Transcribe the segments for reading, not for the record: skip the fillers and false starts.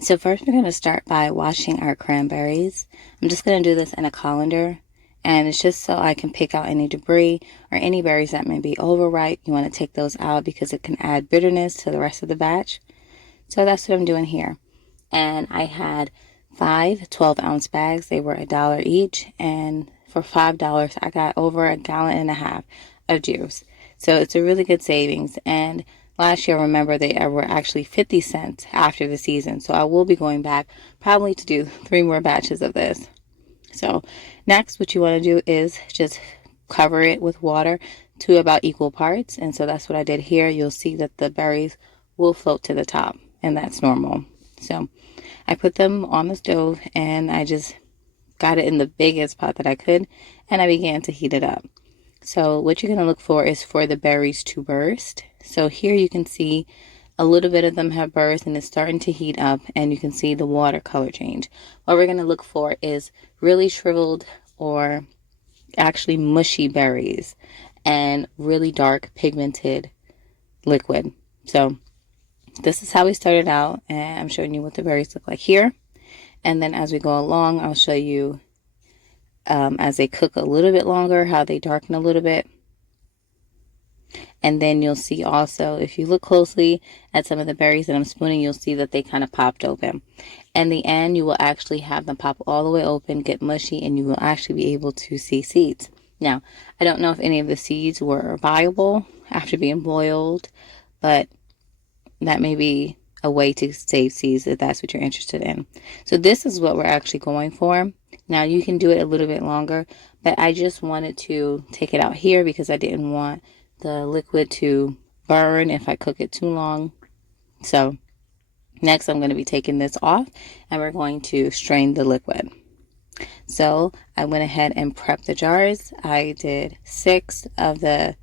So first we're going to start by washing our cranberries. I'm just going to do this in a colander, and it's just so I can pick out any debris or any berries that may be overripe. You want to take those out because it can add bitterness to the rest of the batch. So that's what I'm doing here. And I had 5 12-ounce bags. They were $1 each, and for $5 I got over 1.5 gallons of juice. So it's a really good savings. And last year, remember, they were actually 50 cents after the season. So I will be going back probably to do 3 more batches of this. So next, what you want to do is just cover it with water to about equal parts. And so that's what I did here. You'll see that the berries will float to the top, and that's normal. So I put them on the stove, and I just got it in the biggest pot that I could, and I began to heat it up. So what you're going to look for is for the berries to burst. So here you can see a little bit of them have burst, and it's starting to heat up, and you can see the water color change. What we're going to look for is really shriveled or actually mushy berries and really dark pigmented liquid. So this is how we started out, and I'm showing you what the berries look like here. And then as we go along, I'll show you as they cook a little bit longer, how they darken a little bit. And then you'll see also, if you look closely at some of the berries that I'm spooning, you'll see that they kind of popped open. In the end, you will actually have them pop all the way open, get mushy, and you will actually be able to see seeds. Now, I don't know if any of the seeds were viable after being boiled, but that may be a way to save seeds if that's what you're interested in. So this is what we're actually going for. Now you can do it a little bit longer, but I just wanted to take it out here because I didn't want the liquid to burn if I cook it too long. So next I'm going to be taking this off, and we're going to strain the liquid. So I went ahead and prepped the jars. I did 6 of the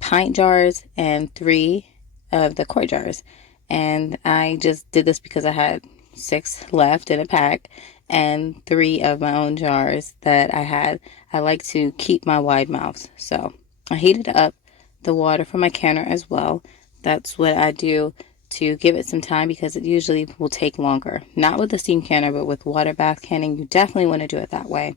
pint jars and 3 of the quart jars. And I just did this because I had 6 left in a pack and 3 of my own jars that I had. I like to keep my wide mouths. So I heated up the water from my canner as well. That's what I do to give it some time because it usually will take longer. Not with the steam canner, but with water bath canning, you definitely want to do it that way.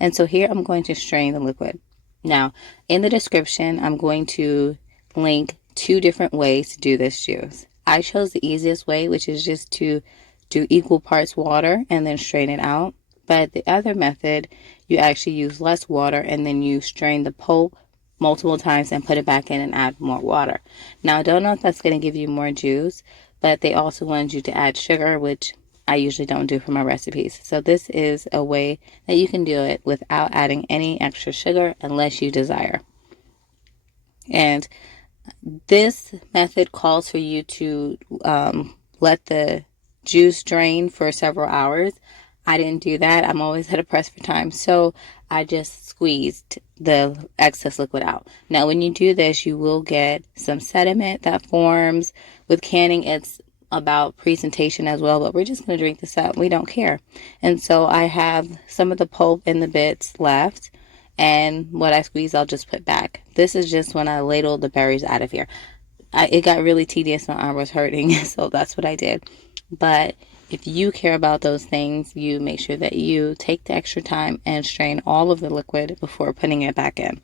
And so here I'm going to strain the liquid. Now, in the description, I'm going to link 2 different ways to do this juice. I chose the easiest way, which is just to do equal parts water and then strain it out. But the other method, you actually use less water and then you strain the pulp multiple times and put it back in and add more water. Now, I don't know if that's going to give you more juice, but they also wanted you to add sugar, which I usually don't do for my recipes. So this is a way that you can do it without adding any extra sugar unless you desire. And this method calls for you to let the juice drain for several hours. I didn't do that. I'm always at a press for time. So I just squeezed the excess liquid out. Now, when you do this, you will get some sediment that forms. With canning, it's about presentation as well, but we're just going to drink this up. We don't care. And so I have some of the pulp and the bits left, and what I squeeze, I'll just put back. This is just when I ladle the berries out of here. It got really tedious. My arm was hurting, so that's what I did. But if you care about those things, you make sure that you take the extra time and strain all of the liquid before putting it back in.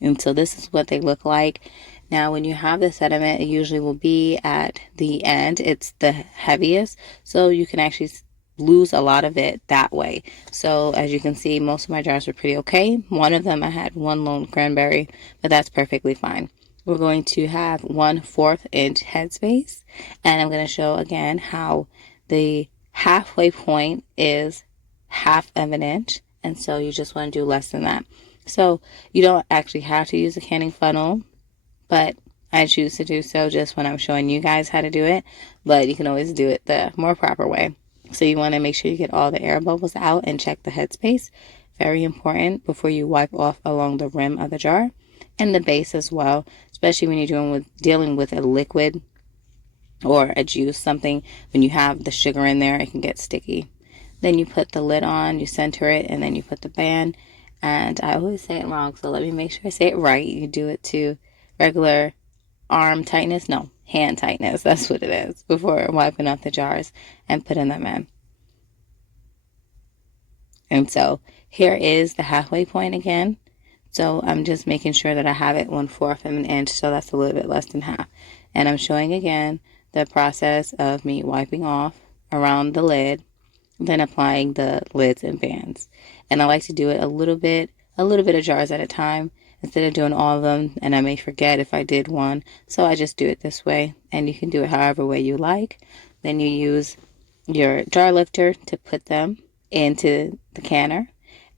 And so this is what they look like. Now, when you have the sediment, it usually will be at the end. It's the heaviest, so you can actually lose a lot of it that way. So as you can see, most of my jars are pretty okay. One of them I had 1 lone cranberry, but that's perfectly fine. We're going to have 1/4 inch headspace, and I'm going to show again how the halfway point is 1/2 inch, and so you just want to do less than that. So you don't actually have to use a canning funnel, but I choose to do so just when I'm showing you guys how to do it, but you can always do it the more proper way. So you want to make sure you get all the air bubbles out and check the headspace. Very important before you wipe off along the rim of the jar and the base as well, especially when you're dealing with a liquid or a juice, something. When you have the sugar in there, it can get sticky. Then you put the lid on, you center it, and then you put the band. And I always say it wrong, so let me make sure I say it right. You do it to regular arm tightness. No, hand tightness. That's what it is, before wiping out the jars and putting them in. And so here is the halfway point again. So I'm just making sure that I have it 1/4 of an inch, so that's a little bit less than half. And I'm showing again the process of me wiping off around the lid, then applying the lids and bands. And I like to do it a little bit of jars at a time instead of doing all of them, and I may forget if I did one. So I just do it this way, and you can do it however way you like. Then you use your jar lifter to put them into the canner.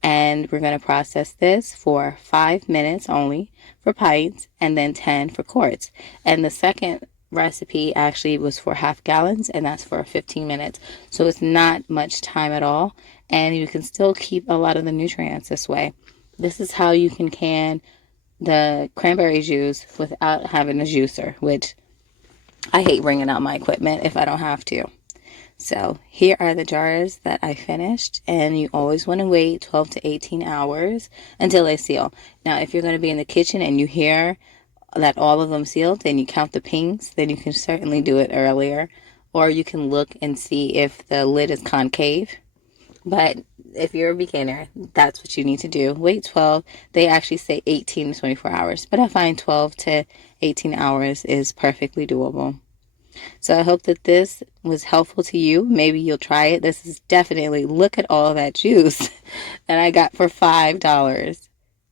And we're going to process this for 5 minutes only for pints and then 10 for quarts. And the second recipe actually was for half gallons, and that's for 15 minutes. So it's not much time at all, and you can still keep a lot of the nutrients this way. This is how you can the cranberry juice without having a juicer, which I hate bringing out my equipment if I don't have to. So here are the jars that I finished, and you always want to wait 12 to 18 hours until they seal. Now, if you're going to be in the kitchen and you hear that all of them sealed and you count the pings, then you can certainly do it earlier, or you can look and see if the lid is concave. But if you're a beginner, that's what you need to do. Wait 12. They actually say 18 to 24 hours, but I find 12 to 18 hours is perfectly doable. So I hope that this was helpful to you. Maybe you'll try it. This is definitely, look at all that juice that I got for $5.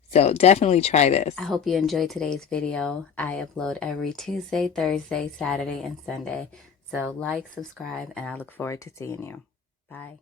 So definitely try this. I hope you enjoyed today's video. I upload every Tuesday, Thursday, Saturday, and Sunday. So like, subscribe, and I look forward to seeing you. Bye.